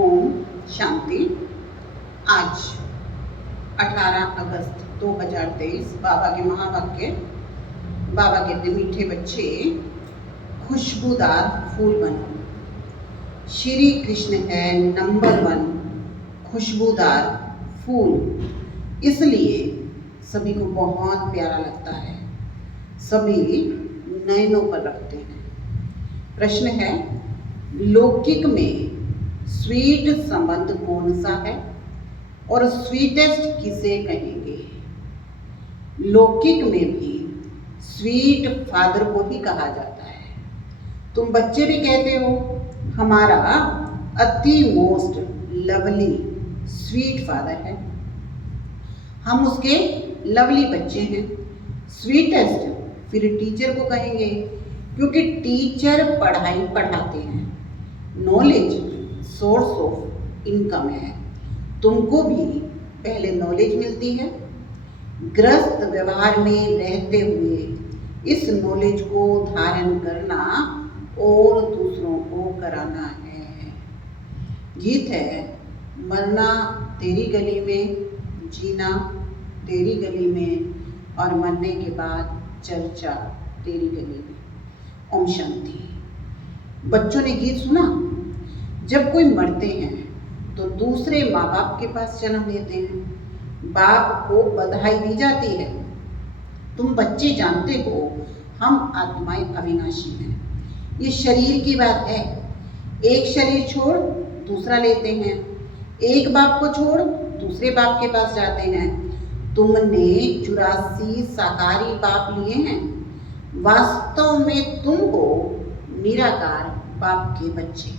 ओम शांति। आज 18 अगस्त 2023 बाबा के महावाक्य। बाबा कहते मीठे बच्चे खुशबूदार फूल बनो। श्री कृष्ण है नंबर 1 खुशबूदार फूल, इसलिए सभी को बहुत प्यारा लगता है, सभी नयनों पर रखते हैं। प्रश्न है, लौकिक में स्वीट संबंध कौन सा है और स्वीटेस्ट किसे कहेंगे? लौकिक में भी स्वीट फादर को ही कहा जाता है। तुम बच्चे भी कहते हो हमारा अति मोस्ट लवली स्वीट फादर है, हम उसके लवली बच्चे हैं। स्वीटेस्ट फिर टीचर को कहेंगे, क्योंकि टीचर पढ़ाई पढ़ाते हैं, नॉलेज सोर्स ऑफ इनकम है। तुमको भी पहले नॉलेज मिलती है, ग्रस्त व्यवहार में रहते हुए इस नॉलेज को धारण करना और दूसरों को कराना है। गीत है, मरना तेरी गली में, जीना तेरी गली में, और मरने के बाद चर्चा तेरी गली में। ओम शांति। बच्चों ने गीत सुना, जब कोई मरते हैं तो दूसरे माँ बाप के पास जन्म लेते हैं, बाप को बधाई दी जाती है। तुम बच्चे जानते हो हम आत्माएं अविनाशी हैं, ये शरीर की बात है। एक शरीर छोड़ दूसरा लेते हैं, एक बाप को छोड़ दूसरे बाप के पास जाते हैं। तुमने 84 साकारी बाप लिए हैं, वास्तव में तुम हो निराकार बाप के बच्चे।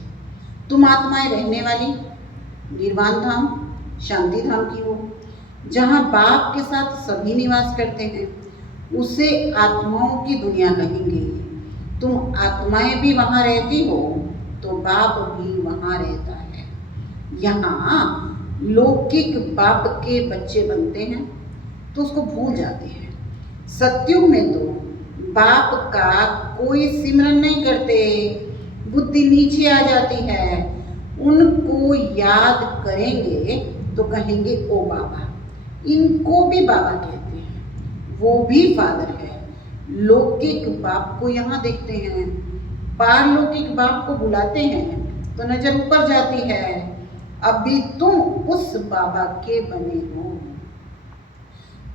तुम आत्माएं रहने वाली निर्वाण धाम शांति धाम की हो, जहाँ बाप के साथ सभी निवास करते हैं, उसे आत्माओं की दुनिया कहेंगे। तुम आत्माएं भी वहाँ रहती हो तो बाप भी वहाँ रहता है। यहाँ लौकिक बाप के बच्चे बनते हैं तो उसको भूल जाते हैं। सत्युग में तो बाप का कोई सिमरन नहीं करते, बुद्धि नीचे आ जाती है। उनको याद करेंगे तो कहेंगे ओ बाबा। इनको भी बाबा कहते हैं, वो भी फादर है। लौकिक बाप को यहाँ देखते हैं, पारलौकिक बाप को बुलाते हैं तो नजर ऊपर जाती है। अभी तुम उस बाबा के बने हो।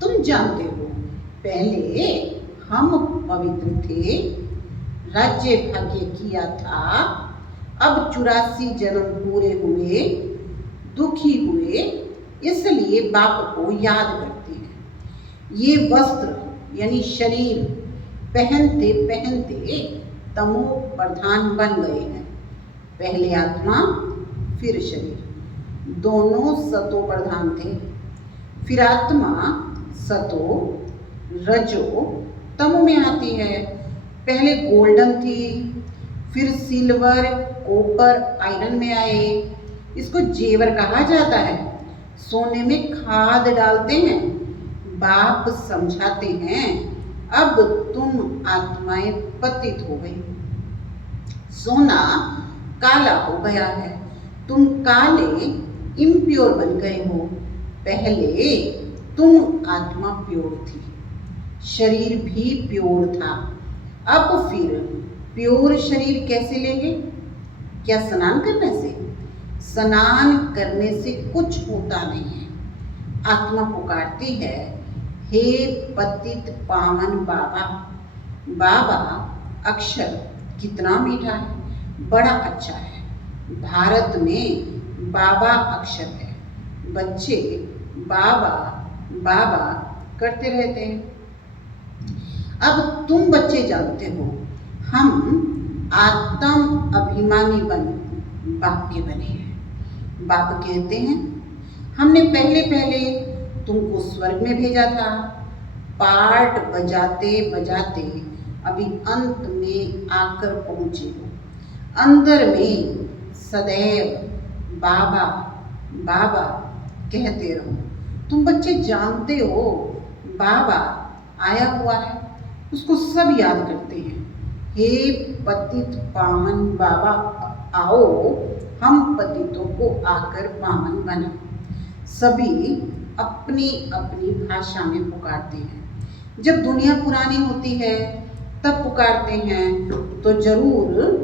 तुम जानते हो पहले हम पवित्र थे, राज्य भाग्य किया था, अब 84 जन्म पूरे हुए, दुखी हुए, इसलिए बाप को याद करते हैं। ये वस्त्र यानी शरीर पहनते पहनते तमो प्रधान बन गए हैं। पहले आत्मा फिर शरीर, दोनों सतो प्रधान थे। फिर आत्मा सतो रजो तमो में आती है। पहले गोल्डन थी, फिर सिल्वर कॉपर आयरन में आए। इसको जेवर कहा जाता है। सोने में खाद डालते हैं, बाप समझाते हैं अब तुम आत्माएं पतित हो गई, सोना काला हो गया है, तुम काले इम्प्योर बन गए हो। पहले तुम आत्मा प्योर थी, शरीर भी प्योर था, अब फिर प्योर शरीर कैसे लेंगे? क्या स्नान करने से? स्नान करने से कुछ होता नहीं है। आत्मा पुकारती है, हे पतित पावन बाबा। बाबा अक्षर कितना मीठा है, बड़ा अच्छा है। भारत में बाबा अक्षर है, बच्चे बाबा बाबा करते रहते हैं। अब तुम बच्चे जानते हो हम आत्म अभिमानी बन बाप के बने हैं। बाप कहते हैं हमने पहले पहले तुमको स्वर्ग में भेजा था, पार्ट बजाते बजाते अभी अंत में आकर पहुंचे हो। अंदर में सदैव बाबा बाबा कहते रहो। तुम बच्चे जानते हो बाबा आया हुआ है, उसको सब याद करते हैं। हे पतित पावन बाबा आओ हम पतितों को आकर पावन बना। सभी अपनी अपनी भाषा में पुकारते हैं। जब दुनिया पुरानी होती है तब पुकारते हैं तो जरूर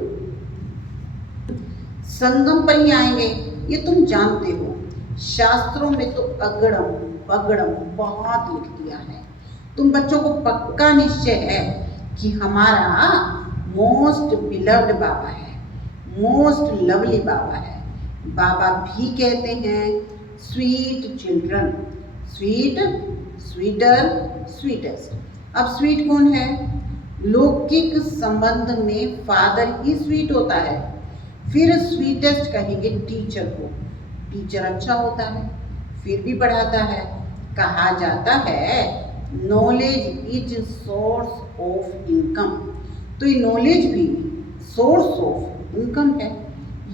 संगम पर ही आएंगे, ये तुम जानते हो। शास्त्रों में तो अगड़म बगड़म बहुत लिख दिया है। तुम बच्चों को पक्का निश्चय है कि हमारा मोस्ट बिलव्ड बाबा है, मोस्ट लवली बाबा है। बाबा भी कहते हैं sweet children, sweet, sweeter, sweetest. अब स्वीट कौन है? लौकिक संबंध में फादर ही स्वीट होता है। फिर स्वीटेस्ट कहेंगे टीचर को। टीचर अच्छा होता है, फिर भी पढ़ाता है। कहा जाता है knowledge is source of income, तो ये नॉलेज भी सोर्स ऑफ इनकम है।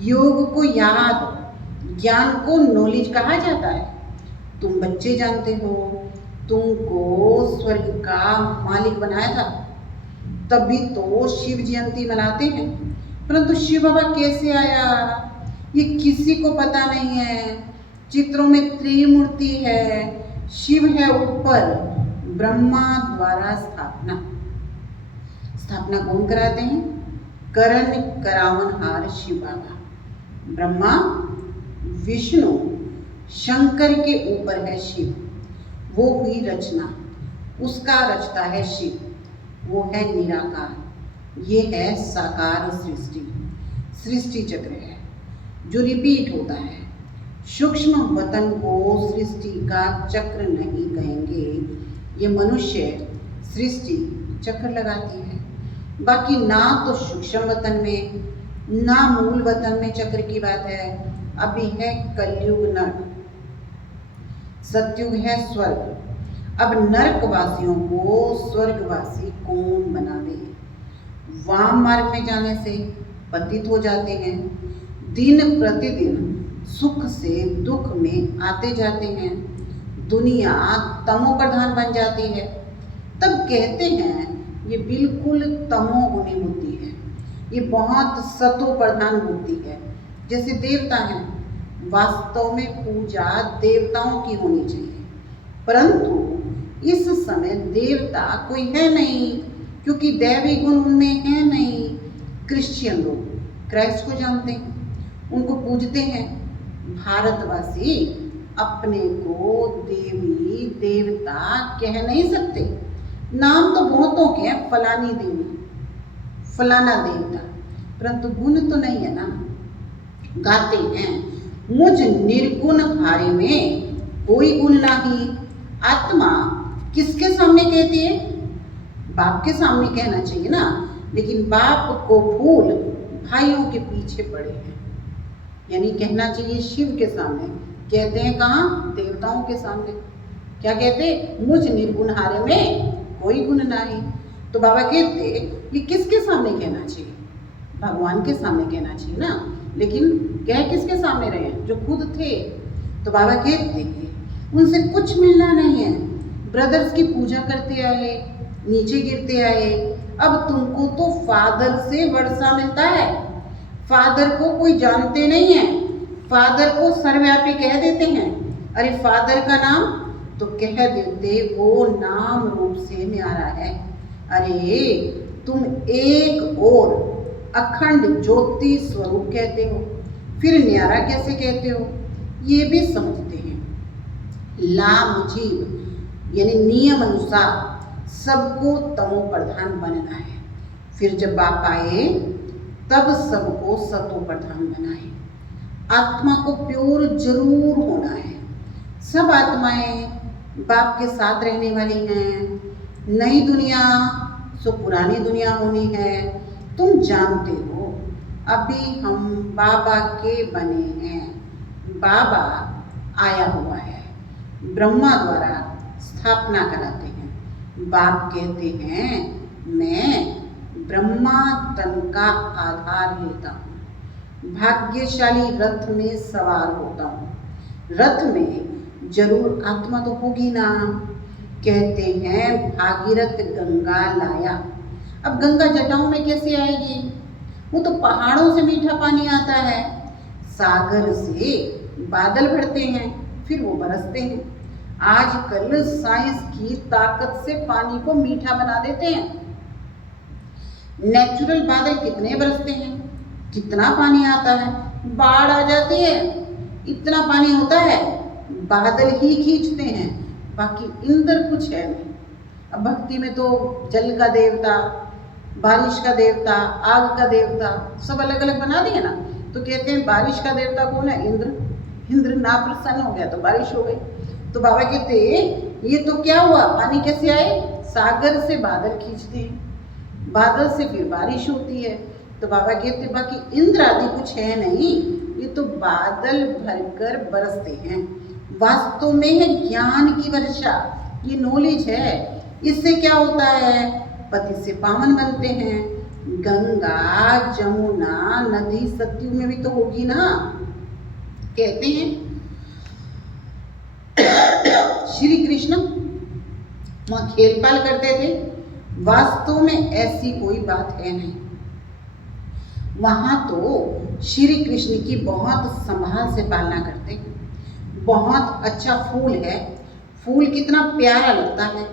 योग को याद, ज्ञान को नॉलेज कहा जाता है। तुम बच्चे जानते हो, तुमको स्वर्ग का मालिक बनाया था, तभी तो शिव जयंती मनाते हैं। परंतु शिव बाबा कैसे आया ये किसी को पता नहीं है। चित्रों में त्रिमूर्ति है, शिव है ऊपर, ब्रह्मा द्वारा स्थापना। स्थापना कौन कराते हैं? करण करावनहार शिव बाबा। ब्रह्मा, विष्णु, शंकर के ऊपर है शिव, वो हुई रचना, उसका रचता है शिव, वो है निराकार। ये है साकार सृष्टि, सृष्टि चक्र है जो रिपीट होता है। सूक्ष्म वतन को सृष्टि का चक्र नहीं कहेंगे, ये मनुष्य सृष्टि चक्र लगाती है। बाकी ना तो सूक्ष्म वतन में ना मूल वतन में चक्र की बात है। अभी है कलयुग नर्क, सतयुग है स्वर्ग। अब नरकवासियों को स्वर्गवासी कौन बनावे? वाम मार्ग में जाने से पतित हो जाते हैं, दिन प्रतिदिन सुख से दुख में आते जाते हैं, दुनिया तमो प्रधान बन जाती है। तब कहते हैं ये बिल्कुल तमो गुणी बुद्धि है, ये बहुत सतो प्रधान बुद्धि है। जैसे देवता हैं, वास्तव में पूजा देवताओं की होनी चाहिए, परंतु इस समय देवता कोई है नहीं, क्योंकि दैवी गुण उनमें है नहीं। क्रिश्चियन लोग क्राइस्ट को जानते हैं, उनको पूजते हैं। भारतवासी अपने को देवी देवता कह नहीं सकते। नाम तो बहुतों के हैं, फलानी देवी, फलाना देवता, परंतु गुण तो नहीं है ना। गाते हैं मुझ निर्गुण हारे में कोई गुण नहीं। आत्मा किसके सामने कहती है? बाप के सामने कहना चाहिए ना, लेकिन बाप को भूल भाइयों के पीछे पड़े हैं। यानी कहना चाहिए शिव के सामने, कहते हैं कहाँ? देवताओं के सामने। क्या कहते? मुझ निर्गुण हारे में कोई गुण नहीं। तो बाबा कहते ये किसके सामने कहना चाहिए? भगवान के सामने कहना चाहिए ना, लेकिन कह किसके सामने रहे? जो खुद थे। तो बाबा कहते हैं उनसे कुछ मिलना नहीं है। ब्रदर्स की पूजा करते आए, नीचे गिरते आए। अब तुमको तो फादर से वर्षा मिलता है। फादर को कोई जानते नहीं है, फादर को सर्वव्यापी कह देते हैं। अरे फादर का नाम तो कह देते वो नाम रूप से न्यारा है। अरे तुम एक और अखंड ज्योति स्वरूप कहते हो, फिर न्यारा कैसे कहते हो? ये भी समझते हैं। लामुजीब यानी नियम अनुसार सबको तमो प्रधान बनना है। फिर जब बाप आए तब सबको सतो प्रधान बनाए। आत्मा को प्योर जरूर होना है। सब आत्माएं बाप के साथ रहने वाली हैं। नई दुनिया सो पुरानी दुनिया होनी है। तुम जानते हो अभी हम बाबा के बने हैं। बाबा आया हुआ है, ब्रह्मा द्वारा स्थापना कराते हैं। बाप कहते हैं मैं ब्रह्मा तन का आधार लेता हूँ, भाग्यशाली रथ में सवार होता हूँ। रथ में जरूर आत्मा तो होगी ना। कहते हैं भागीरथ गंगा लाया। अब गंगा जटाओं में कैसे आएगी? वो तो पहाड़ों से मीठा पानी आता है, सागर से बादल भरते हैं, फिर वो बरसते हैं। आजकल साइंस की ताकत से पानी को मीठा बना देते हैं। नेचुरल बादल कितने बरसते हैं, कितना पानी आता है, बाढ़ आ जाती है, इतना पानी होता है, बादल ही खींचते हैं, बाकी इंद्र कुछ है नहीं। अब भक्ति में तो जल का देवता, बारिश का देवता, आग का देवता सब अलग अलग बना दिए ना। तो कहते हैं बारिश का देवता कौन है? इंद्र। इंद्र ना प्रसन्न हो गया तो बारिश हो गई। तो बाबा कहते ये तो क्या हुआ, पानी कैसे आए? सागर से बादल खींचते हैं, बादल से फिर बारिश होती है। तो बाबा कहते बाकी इंद्र आदि कुछ है नहीं, ये तो बादल भरकर बरसते हैं। वास्तव में है ज्ञान की वर्षा, ये नॉलेज है। इससे क्या होता है? पति से पावन बनते हैं। गंगा, जमुना, नदी सतयुग में भी तो होगी ना। कहते हैं श्री कृष्ण वहां खेल पाल करते थे, वास्तव में ऐसी कोई बात है नहीं। वहां तो श्री कृष्ण की बहुत संभाल से पालना करते हैं। बहुत अच्छा फूल है, फूल कितना प्यारा लगता है,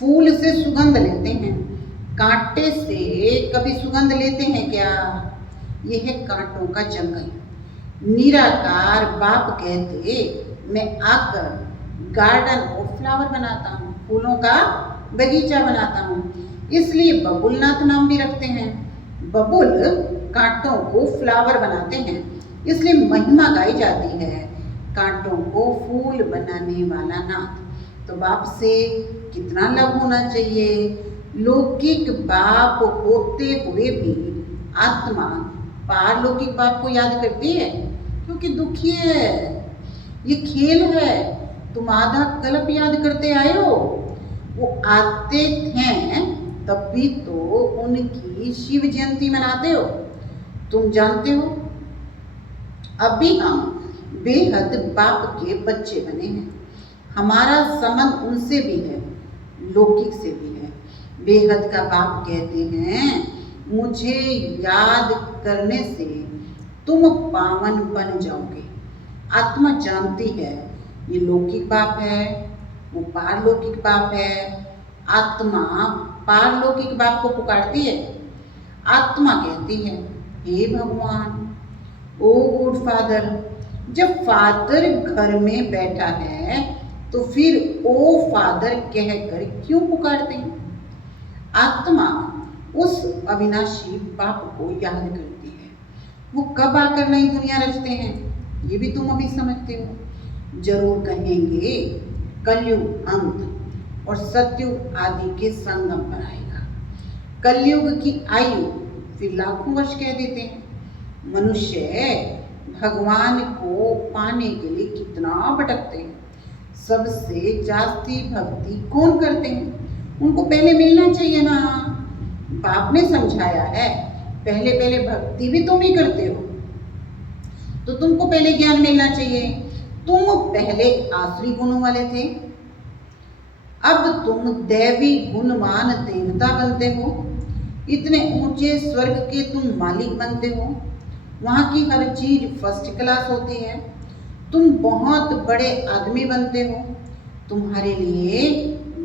फूल से सुगंध लेते हैं, कांटे से कभी सुगंध लेते हैं क्या? यह है कांटों का जंगल। निराकार बाप कहते मैं आकर गार्डन ऑफ फ्लावर बनाता हूँ, फूलों का बगीचा बनाता हूँ, इसलिए बबुलनाथ नाम भी रखते हैं। बबुल कांटों को फ्लावर बनाते हैं, इसलिए महिमा गाई जाती है, कांटों को फूल बनाने वाला नाथ। तो बाप से कितना लव होना चाहिए। लौकिक बाप होते हुए भी आत्मा पारलौकिक बाप को याद करती है, क्योंकि दुखी है। ये खेल है, तुम आधा कल्प याद करते आए हो। वो आते हैं तब भी तो उनकी शिव जयंती मनाते हो, तुम जानते हो। अभी हम बेहद बाप के बच्चे बने हैं, हमारा संबंध उनसे भी है, लौकिक से भी है। बेहद का बाप कहते हैं मुझे याद करने से तुम पावन बन जाओगे। आत्मा जानती है ये लौकिक बाप है, वो पारलौकिक बाप है। आत्मा पारलौकिक बाप को पुकारती है। आत्मा कहती है हे भगवान, ओ गुड फादर। जब फादर घर में बैठा है तो फिर ओ फादर कहकर क्यों पुकारते हैं? आत्मा उस अविनाशी बाप को याद करती है। वो कब आकर नई दुनिया रचते हैं ये भी तुम अभी समझते हो। जरूर कहेंगे कलयुग अंत और सतयुग आदि के संगम पर आएगा। कलयुग की आयु फिर लाखों वर्ष कह देते हैं। मनुष्य भगवान को पाने के लिए कितना भटकते हैं। सबसे जास्ती भक्ति कौन करते हैं? उनको पहले मिलना चाहिए ना। बाप ने समझाया है पहले पहले भक्ति भी तुम ही करते हो, तो तुमको पहले ज्ञान मिलना चाहिए। तुम पहले आसुरी गुणों वाले थे, अब तुम दैवी गुणवान देवता बनते हो। इतने ऊंचे स्वर्ग के तुम मालिक बनते हो, वहाँ की हर चीज फर्स्ट क्लास होती है। तुम बहुत बड़े आदमी बनते हो, तुम्हारे लिए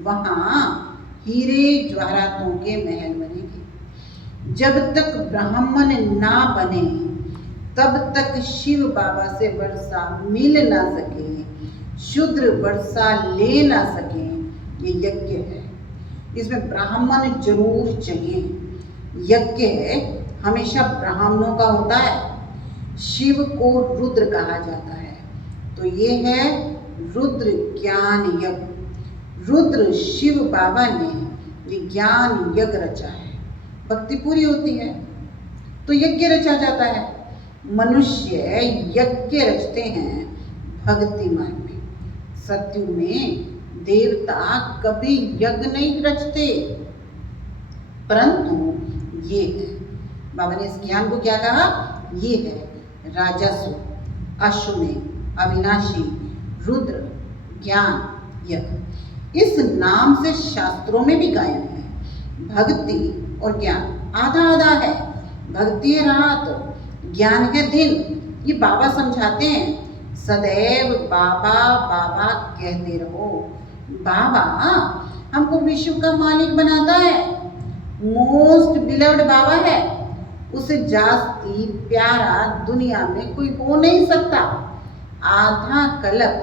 वहाँ हीरे जवाहरातों के महल बनेंगे। जब तक ब्राह्मण ना बने तब तक शिव बाबा से वर्षा मिल ना सके, शूद्र वर्षा ले ना सके। ये यज्ञ है, इसमें ब्राह्मण जरूर चाहिए। यज्ञ हमेशा ब्राह्मणों का होता है। शिव को रुद्र कहा जाता है, तो ये है रुद्र ज्ञान यज्ञ। रुद्र शिव बाबा ने ये ज्ञान यज्ञ रचा है। भक्ति पूरी होती है तो यज्ञ रचा जाता है। मनुष्य यज्ञ रचते हैं भक्ति मार्ग में। सत्युग में देवता कभी यज्ञ नहीं रचते, परंतु ये है, बाबा ने इस ज्ञान को क्या कहा? ये है राजस्व, अश्वमेध, अविनाशी, रुद्र ज्ञान यज्ञ। इस नाम से शास्त्रों में भी गायन है। भक्ति और ज्ञान आधा आधा है। भक्ति है रात, ज्ञान है दिन। ये बाबा समझाते हैं। सदैव बाबा बाबा कहते रहो। बाबा हमको विश्व का मालिक बनाता है। मोस्ट बिलव्ड बाबा है। उसे जास्ती प्यारा दुनिया में कोई हो नहीं सकता। आधा कल्प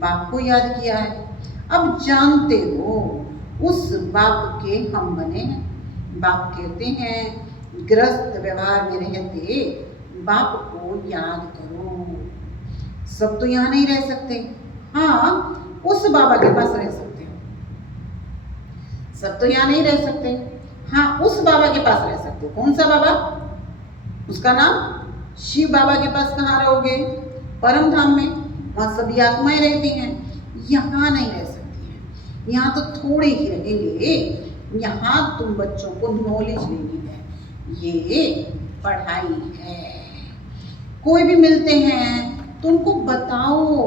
बाप को याद किया है। अब जानते हो उस बाप के हम बने हैं। बाप कहते हैं ग्रस्त व्यवहार में रहते बाप को याद करो। सब तो यहाँ नहीं रह सकते। हाँ, उस बाबा के पास रह सकते हो। सब तो यहाँ नहीं रह सकते। हाँ, उस बाबा के पास रह सकते हो। कौन सा बाबा? उसका नाम शिव बाबा के पास कहाँ रहोगे? परम धाम में। वहाँ सभी आत्माएं रहती हैं। यहाँ नहीं रह सकती हैं। यहाँ तो थोड़े ही रहेंगे। यहाँ तुम बच्चों को नॉलेज लेनी है। ये पढ़ाई है। कोई भी मिलते हैं तो उनको बताओ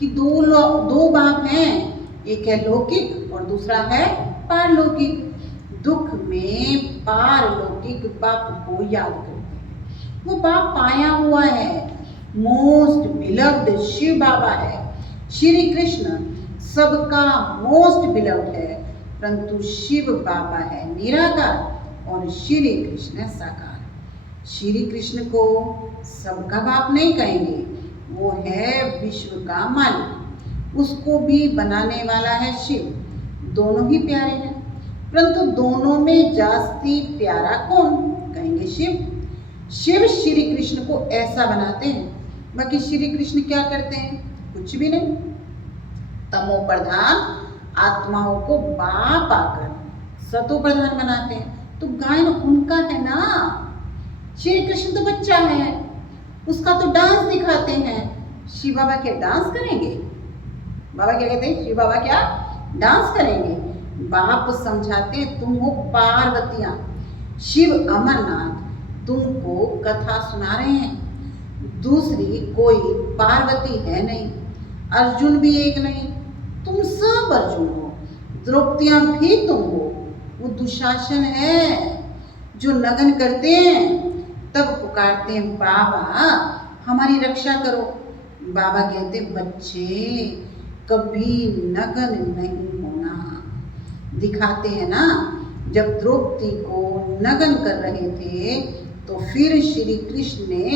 कि दो बाप हैं। एक है लौकिक और दूसरा है पारलौकिक। दुख में पारलौकिक बाप को याद करते हैं। वो बाप पाया हुआ है। मोस्ट बिलव्ड शिव बाबा है। श्री कृष्ण सबका मोस्ट बिलव्ड है, परंतु शिव बाबा है निराकार और श्री कृष्ण है साकार। श्री कृष्ण को सबका बाप नहीं कहेंगे। वो है विश्व का मालिक। उसको भी बनाने वाला है शिव। दोनों ही प्यारे हैं, परंतु दोनों में जास्ती प्यारा कौन? कहेंगे शिव। शिव श्री कृष्ण को ऐसा बनाते हैं। बाकी श्री कृष्ण क्या करते हैं? कुछ भी नहीं। तमो प्रधान आत्माओं को बाप आकर सतो प्रधान बनाते हैं। तो गायन उनका है ना। श्री कृष्ण तो बच्चा है, उसका तो डांस दिखाते हैं। शिव बाबा क्या डांस करेंगे? बाबा क्या कहते हैं? शिव बाबा क्या डांस करेंगे? बाप समझाते तुम हो पार्वतियां। शिव अमरनाथ तुमको कथा सुना रहे हैं। दूसरी कोई पार्वती है नहीं। अर्जुन भी एक नहीं। तुम सब अर्जुन हो। द्रौपदियां भी तुम हो। वो दुशासन है जो नगन करते हैं, तब पुकारते हैं बाबा हमारी रक्षा करो। बाबा कहते बच्चे कभी नगन नहीं होना। दिखाते हैं ना, जब द्रौपदी को नगन कर रहे थे तो फिर श्री कृष्ण ने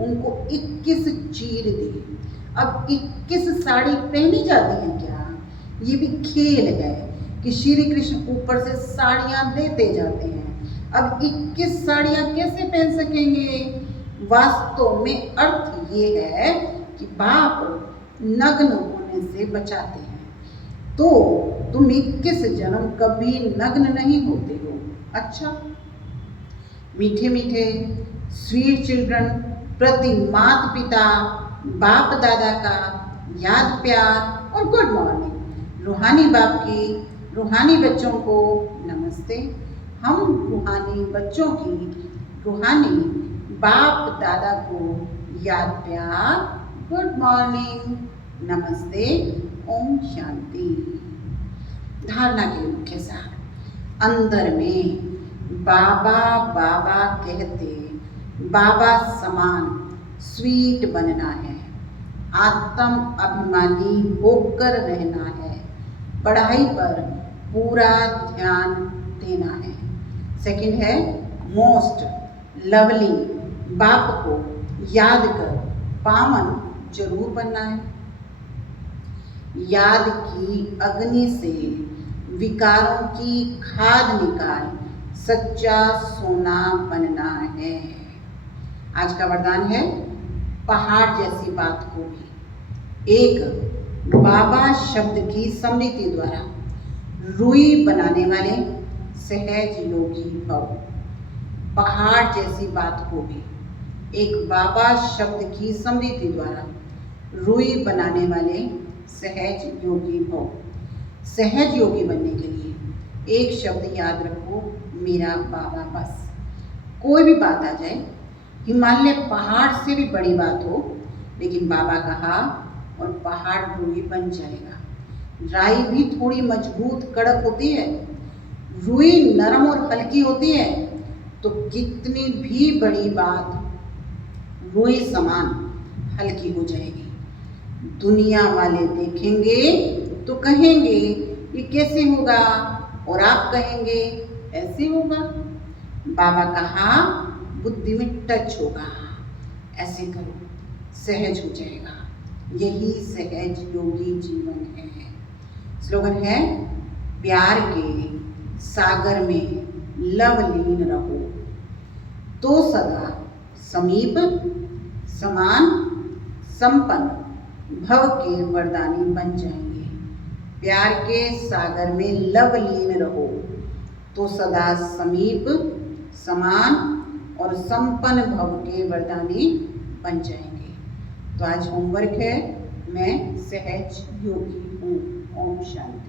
उनको 21 चीर दी। अब 21 साड़ी पहनी जाती है क्या? ये भी खेल है कि श्री कृष्ण ऊपर से साड़ियां देते जाते हैं। अब 21 साड़ियां कैसे पहन सकेंगे? वास्तव में अर्थ ये है कि बाप नग्न होने से बचाते हैं। तो तुम 21 जन्म कभी नग्न नहीं होते हो। अच्छा, मीठे मीठे स्वीट चिल्ड्रन प्रति माता पिता बाप दादा का याद प्यार और गुड मॉर्निंग। रूहानी बाप की रूहानी बच्चों को नमस्ते। हम रूहानी बच्चों की रूहानी बाप दादा को याद प्यार गुड मॉर्निंग नमस्ते ओम शांति। धारणा के लिए मुख्य सार। अंदर में बाबा बाबा कहते बाबा समान स्वीट बनना है। आत्म अभिमानी होकर रहना है। पढ़ाई पर पूरा ध्यान देना है। सेकंड है मोस्ट लवली बाप को याद कर पावन जरूर बनना है। याद की अग्नि से विकारों की खाद निकाल सच्चा सोना बनना है। आज का वरदान है पहाड़ जैसी बात को भी। एक बाबा शब्द की स्मृति द्वारा रुई बनाने वाले सहज योगी भव। पहाड़ जैसी बात को भी एक बाबा शब्द की स्मृति द्वारा रुई बनाने वाले सहज योगी भव। सहज योगी बनने के लिए एक शब्द याद रखो, मेरा बाबा बस। कोई भी बात आ जाए, हिमालय पहाड़ से भी बड़ी बात हो, लेकिन बाबा कहा और पहाड़ रुई बन जाएगा। राई भी थोड़ी मजबूत कड़क होती है, रुई नरम और हल्की होती है, तो कितनी भी बड़ी बात रुई समान हल्की हो जाएगी। दुनिया वाले देखेंगे तो कहेंगे ये कैसे होगा, और आप कहेंगे ऐसे होगा। बाबा कहा बुद्धि में टच होगा, ऐसे करो, सहज हो जाएगा। यही सहज योगी जीवन है। स्लोगन है, प्यार के सागर में लवलीन रहो तो सदा समीप समान संपन्न भव के वरदानी बन जाएंगे। प्यार के सागर में लवलीन रहो तो सदा समीप समान और संपन्न भव के वरदानी बन जाएंगे। तो आज होमवर्क है, मैं सहज योगी हूँ। ओम शांति।